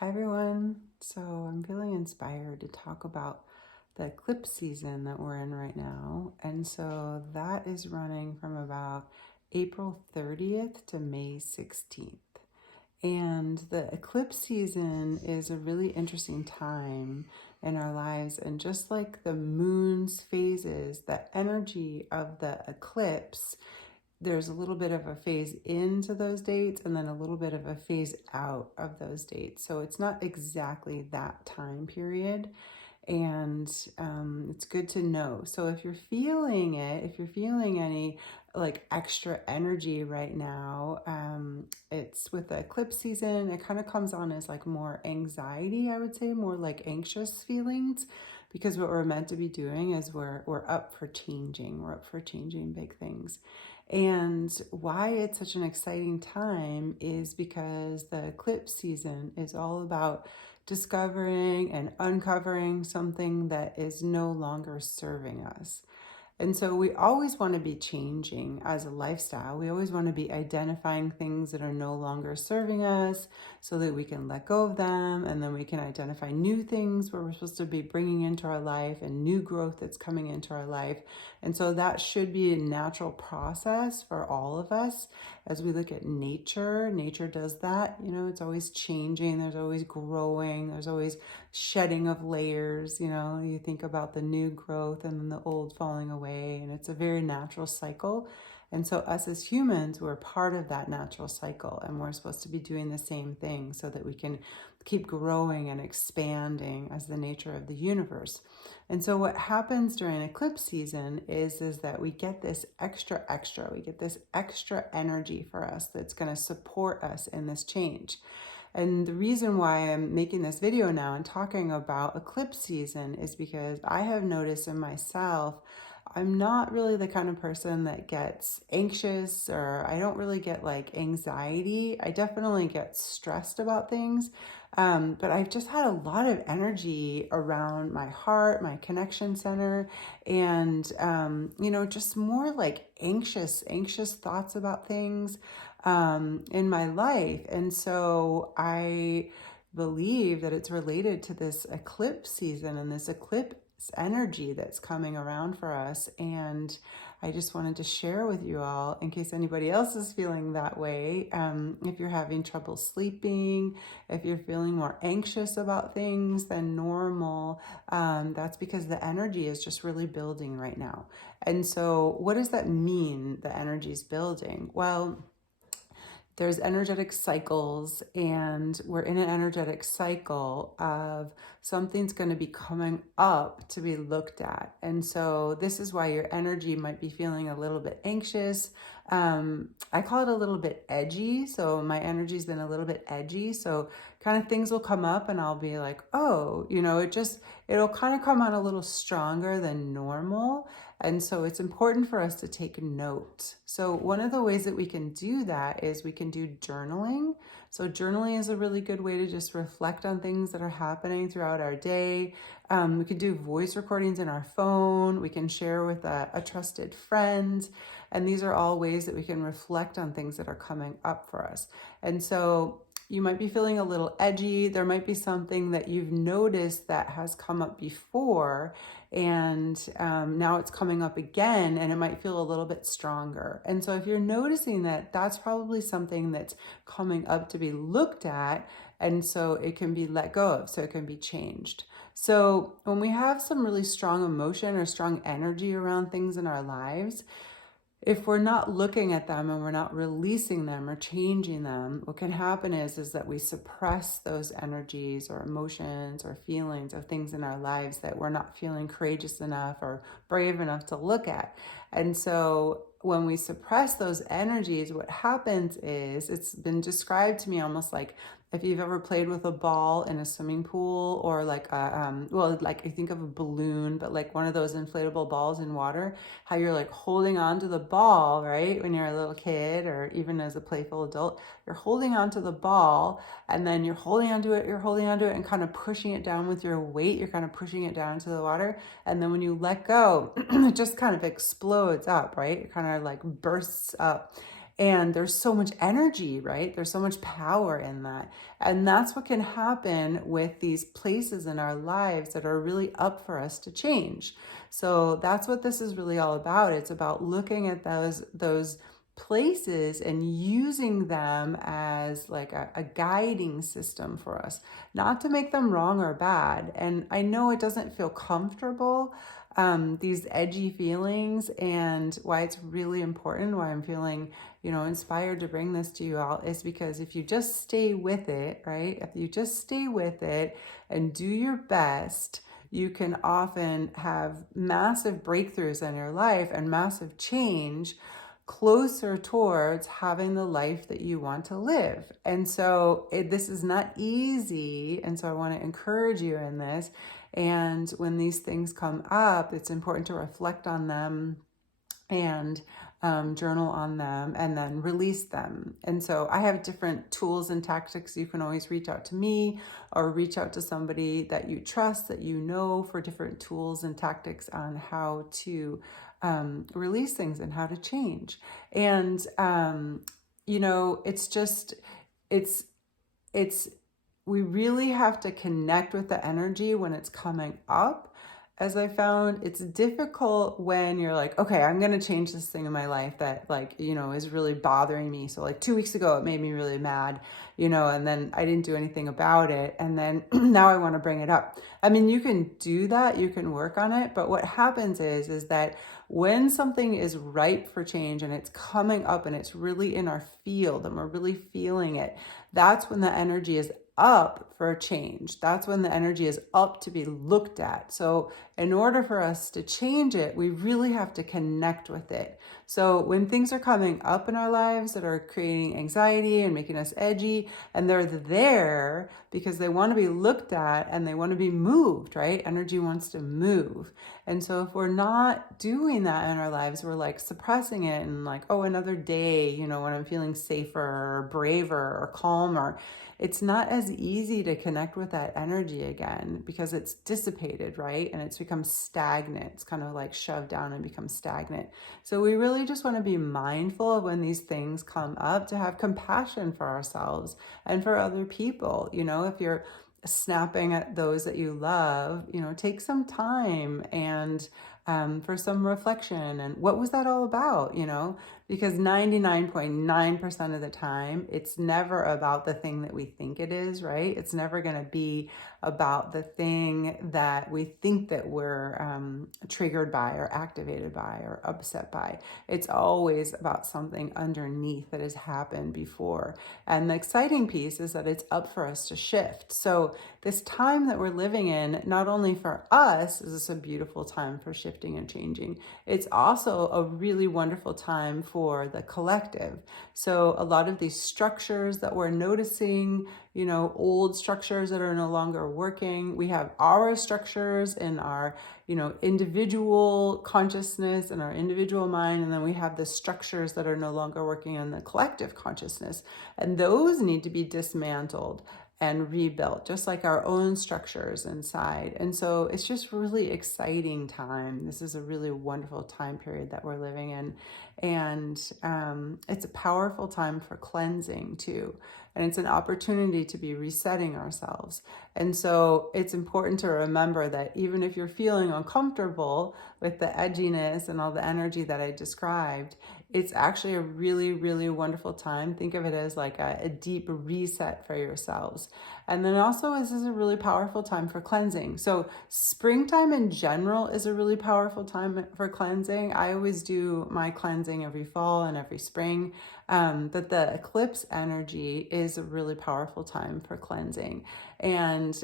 Hi everyone. So I'm feeling inspired to talk about the eclipse season that we're in right now. And so that is running from about April 30th to May 16th. And the eclipse season is a really interesting time in our lives. And just like the moon's phases, the energy of the eclipse, there's a little bit of a phase into those dates and then a little bit of a phase out of those dates. So it's not exactly that time period. And it's good to know. So if you're feeling it, if you're feeling any like extra energy right now, it's with the eclipse season, it kind of comes on as like more anxiety, I would say, more like anxious feelings. Because what we're meant to be doing is we're up for changing. We're up for changing big things. And why it's such an exciting time is because the eclipse season is all about discovering and uncovering something that is no longer serving us. And so we always want to be changing as a lifestyle. We always want to be identifying things that are no longer serving us so that we can let go of them. And then we can identify new things where we're supposed to be bringing into our life and new growth that's coming into our life. And so that should be a natural process for all of us. As we look at nature, nature does that. You know, it's always changing. There's always growing. There's always shedding of layers. You know, you think about the new growth and then the old falling away, and it's a very natural cycle. And so us as humans, we're part of that natural cycle, and we're supposed to be doing the same thing so that we can keep growing and expanding as the nature of the universe. And so what happens during eclipse season is that we get this we get this extra energy for us that's going to support us in this change. And the reason why I'm making this video now and talking about eclipse season is because I have noticed in myself, I'm not really the kind of person that gets anxious, or I don't really get like anxiety. I definitely get stressed about things. But I've just had a lot of energy around my heart, my connection center, and, just more like anxious thoughts about things in my life. And so I believe that it's related to this eclipse season and this eclipse energy that's coming around for us. And I just wanted to share with you all in case anybody else is feeling that way. If you're having trouble sleeping, if you're feeling more anxious about things than normal, that's because the energy is just really building right now. And so what does that mean, the energy is building? Well, there's energetic cycles, and we're in an energetic cycle of something's going to be coming up to be looked at. And so this is why your energy might be feeling a little bit anxious. I call it a little bit edgy. So my energy's been a little bit edgy. So kind of things will come up and I'll be like, oh, it'll kind of come on a little stronger than normal. And so it's important for us to take note. So one of the ways that we can do that is we can do journaling. So journaling is a really good way to just reflect on things that are happening throughout our day. We could do voice recordings in our phone. We can share with a trusted friend. And these are all ways that we can reflect on things that are coming up for us. And so you might be feeling a little edgy. There might be something that you've noticed that has come up before, and now it's coming up again, and it might feel a little bit stronger. And so if you're noticing that, that's probably something that's coming up to be looked at, and so it can be let go of, so it can be changed. So when we have some really strong emotion or strong energy around things in our lives, if we're not looking at them and we're not releasing them or changing them, what can happen is that we suppress those energies or emotions or feelings or things in our lives that we're not feeling courageous enough or brave enough to look at. And so when we suppress those energies, what happens is, it's been described to me almost like if you've ever played with a ball in a swimming pool, or like like I think of a balloon, but like one of those inflatable balls in water, how you're like holding on to the ball, right? When you're a little kid or even as a playful adult, you're holding on to the ball, and then you're holding onto it and kind of pushing it down with your weight. You're kind of pushing it down into the water. And then when you let go, it just kind of explodes up, right? It kind of like bursts up. And there's so much energy, right? There's so much power in that. And that's what can happen with these places in our lives that are really up for us to change. So that's what this is really all about. It's about looking at those places and using them as like a guiding system for us, not to make them wrong or bad. And I know it doesn't feel comfortable, these edgy feelings, and why it's really important, why I'm feeling, inspired to bring this to you all, is because if you just stay with it, right? If you just stay with it and do your best, you can often have massive breakthroughs in your life and massive change closer towards having the life that you want to live. And so this is not easy. And so I want to encourage you in this. And when these things come up, it's important to reflect on them and journal on them and then release them. And so I have different tools and tactics. You can always reach out to me or reach out to somebody that you trust, that you know, for different tools and tactics on how to release things and how to change. And, it's just, it's, we really have to connect with the energy when it's coming up. As I found, it's difficult when you're like, okay, I'm going to change this thing in my life that is really bothering me. So like 2 weeks ago, it made me really mad, and then I didn't do anything about it. And then now I want to bring it up. I mean, you can do that, you can work on it. But what happens is that when something is ripe for change and it's coming up and it's really in our field and we're really feeling it, that's when the energy is up for a change. That's when the energy is up to be looked at. So in order for us to change it, we really have to connect with it. So when things are coming up in our lives that are creating anxiety and making us edgy, and they're there because they want to be looked at and they want to be moved, right? Energy wants to move. And so if we're not doing that in our lives, we're like suppressing it and like, oh, another day, when I'm feeling safer or braver or calmer, it's not as easy to connect with that energy again because it's dissipated, right? And it's become stagnant. It's kind of like shoved down and become stagnant. So we really just want to be mindful of when these things come up, to have compassion for ourselves and for other people. If you're snapping at those that you love, take some time and for some reflection. And what was that all about? Because 99.9% of the time, it's never about the thing that we think it is, right? It's never going to be about the thing that we think that we're triggered by or activated by or upset by. It's always about something underneath that has happened before. And the exciting piece is that it's up for us to shift. So this time that we're living in, not only for us is this a beautiful time for shifting and changing, it's also a really wonderful time for the collective. So a lot of these structures that we're noticing, old structures that are no longer working. We have our structures in our, individual consciousness and our individual mind. And then we have the structures that are no longer working in the collective consciousness. And those need to be dismantled and rebuilt, just like our own structures inside. And so it's just really exciting time. This is a really wonderful time period that we're living in. And it's a powerful time for cleansing too. And it's an opportunity to be resetting ourselves. And so it's important to remember that even if you're feeling uncomfortable with the edginess and all the energy that I described, it's actually a really, really wonderful time. Think of it as like a deep reset for yourselves. And then also, this is a really powerful time for cleansing. So springtime in general is a really powerful time for cleansing. I always do my cleansing every fall and every spring. But the eclipse energy is a really powerful time for cleansing. And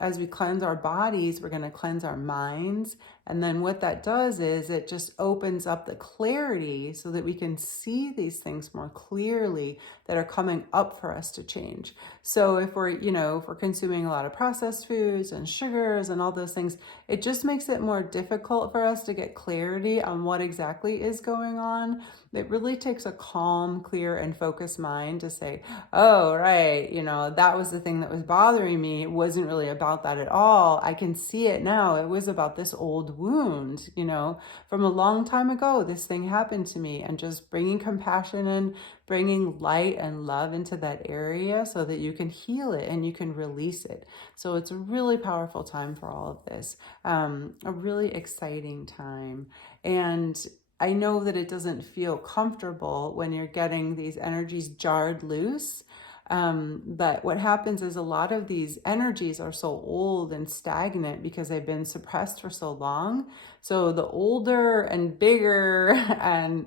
as we cleanse our bodies, we're going to cleanse our minds. And then what that does is it just opens up the clarity so that we can see these things more clearly that are coming up for us to change. So if we're, if we're consuming a lot of processed foods and sugars and all those things, it just makes it more difficult for us to get clarity on what exactly is going on. It really takes a calm, calm, clear, and focused mind to say, oh, right, that was the thing that was bothering me. It wasn't really about that at all. I can see it now. It was about this old wound, from a long time ago. This thing happened to me, and just bringing compassion in, bringing light and love into that area so that you can heal it and you can release it. So it's a really powerful time for all of this, a really exciting time. And I know that it doesn't feel comfortable when you're getting these energies jarred loose. But what happens is a lot of these energies are so old and stagnant because they've been suppressed for so long. So the older and bigger and,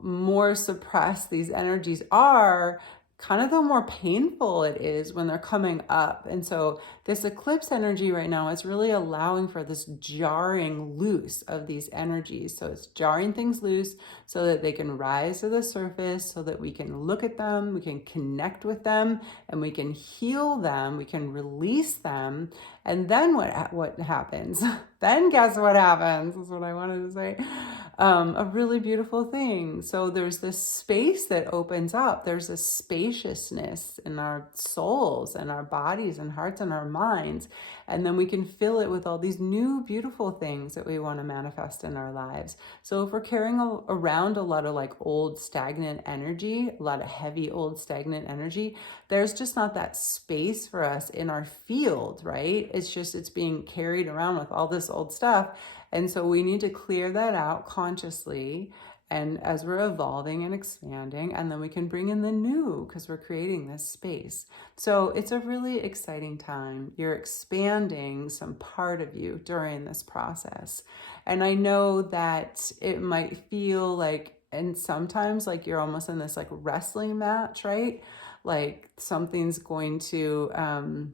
more suppressed these energies are, kind of the more painful it is when they're coming up. And so this eclipse energy right now is really allowing for this jarring loose of these energies. So it's jarring things loose so that they can rise to the surface, so that we can look at them, we can connect with them, and we can heal them, we can release them. And then what happens? Then guess what happens, is what I wanted to say. A really beautiful thing. So there's this space that opens up. There's this spaciousness in our souls and our bodies and hearts and our minds. And then we can fill it with all these new beautiful things that we want to manifest in our lives. So if we're carrying around a lot of like old stagnant energy, a lot of heavy old stagnant energy, there's just not that space for us in our field, right? It's being carried around with all this old stuff. And so we need to clear that out consciously, and as we're evolving and expanding, and then we can bring in the new because we're creating this space. So it's a really exciting time. You're expanding some part of you during this process. And I know that it might feel like, and sometimes like you're almost in this like wrestling match, right? Like something's going to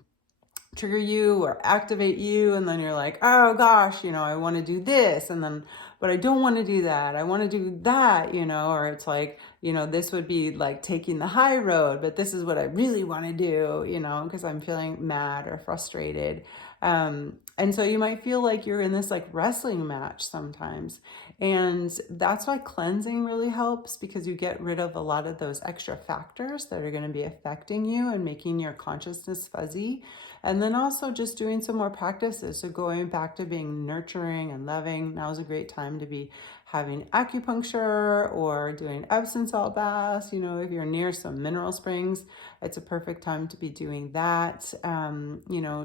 trigger you or activate you, and then you're like, oh gosh, I want to do this, and then but I don't want to do that, I want to do that, or it's like, this would be like taking the high road, but this is what I really want to do, because I'm feeling mad or frustrated. And so you might feel like you're in this like wrestling match sometimes. And that's why cleansing really helps, because you get rid of a lot of those extra factors that are going to be affecting you and making your consciousness fuzzy. And then also just doing some more practices. So going back to being nurturing and loving. Now is a great time to be having acupuncture or doing Epsom salt baths. If you're near some mineral springs, it's a perfect time to be doing that.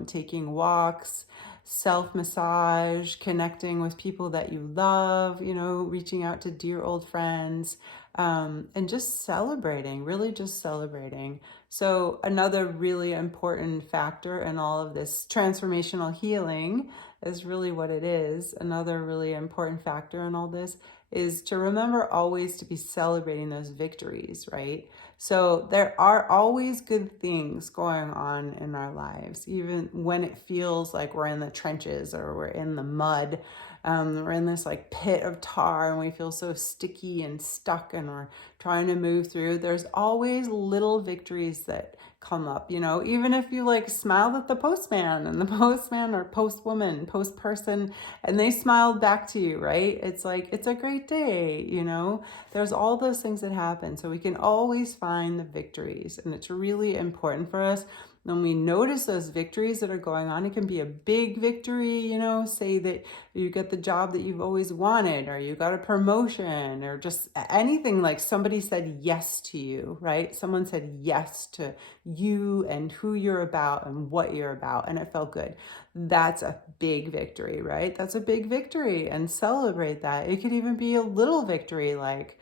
Taking walks, self-massage, connecting with people that you love, reaching out to dear old friends, and just celebrating, really just celebrating. So another really important factor in all of this transformational healing is really what it is. Another really important factor in all this is to remember always to be celebrating those victories, right? So there are always good things going on in our lives, even when it feels like we're in the trenches or we're in the mud. We're in this like pit of tar and we feel so sticky and stuck and we're trying to move through. There's always little victories that come up, even if you like smiled at the postman and the postman or postwoman, post person, and they smiled back to you, right? It's like, it's a great day, there's all those things that happen. So we can always find the victories, and it's really important for us when we notice those victories that are going on. It can be a big victory, say that you get the job that you've always wanted, or you got a promotion, or just anything, like somebody said yes to you, right? Someone said yes to you and who you're about and what you're about, and it felt good. That's a big victory, right? That's a big victory, and celebrate that. It could even be a little victory, like,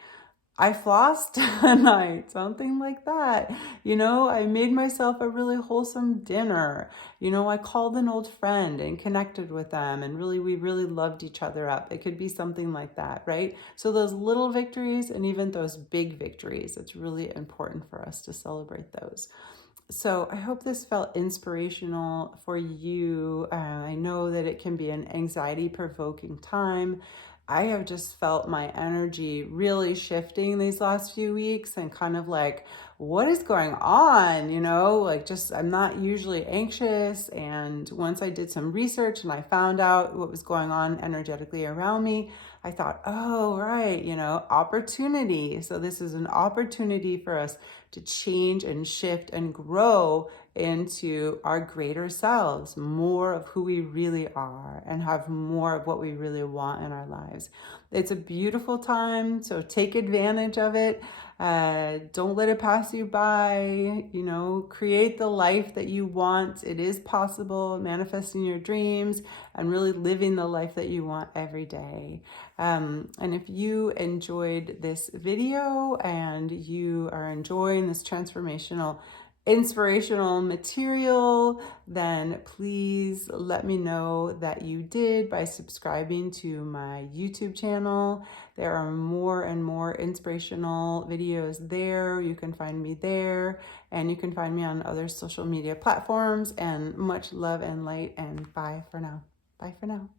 I flossed tonight, something like that. I made myself a really wholesome dinner. I called an old friend and connected with them, and we really loved each other up. It could be something like that, right? So those little victories and even those big victories, it's really important for us to celebrate those. So I hope this felt inspirational for you. I know that it can be an anxiety-provoking time. I have just felt my energy really shifting these last few weeks, and kind of like, what is going on? I'm not usually anxious. And once I did some research and I found out what was going on energetically around me, I thought, oh, right, you know, opportunity. So this is an opportunity for us to change and shift and grow into our greater selves, more of who we really are, and have more of what we really want in our lives. It's a beautiful time, so take advantage of it. Don't let it pass you by. You know, create the life that you want. It is possible, manifesting your dreams and really living the life that you want every day. And if you enjoyed this video and you are enjoying this transformational inspirational material, then please let me know that you did by subscribing to my YouTube channel. There are more and more inspirational videos there. You can find me there, and you can find me on other social media platforms. And much love and light, and bye for now. Bye for now.